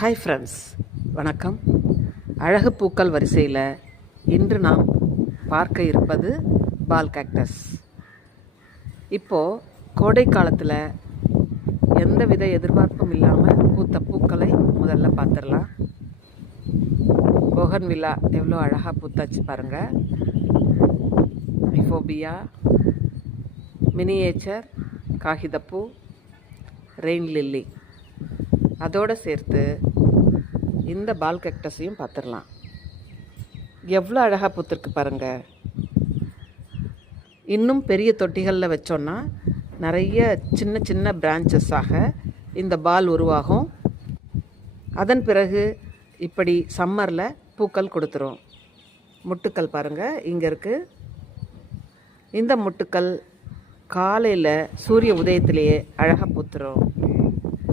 Hi friends, வணக்கம். அழகு பூக்கள் வரிசையில் இன்று நாம் பார்க்க இருப்பது பால் கேக்டஸ். இப்போது கோடை காலத்தில் எந்தவித எதிர்பார்ப்பும் இல்லாமல் பூத்த பூக்களை முதல்ல பார்த்துடலாம். போகன்வில்லா எவ்வளோ அழகாக பூத்தாச்சு பாருங்கள். ரிஃபோபியா, மினியேச்சர், காகிதப்பூ, ரெயின் லில்லி, அதோடு சேர்த்து இந்த பால் கேக்டஸையும் பார்த்துடலாம். எவ்வளோ அழகாக பூத்திருக்கு பாருங்கள். இன்னும் பெரிய தொட்டிகளில் வச்சோன்னா நிறைய சின்ன சின்ன பிரான்ச்சஸாக இந்த பால் உருவாகும். அதன் பிறகு இப்படி சம்மரில் பூக்கள் கொடுத்துரும். முட்டுக்கள் பாருங்கள், இங்கே இருக்குது. இந்த முட்டுக்கள் காலையில் சூரிய உதயத்திலேயே அழகாக பூத்துரும்.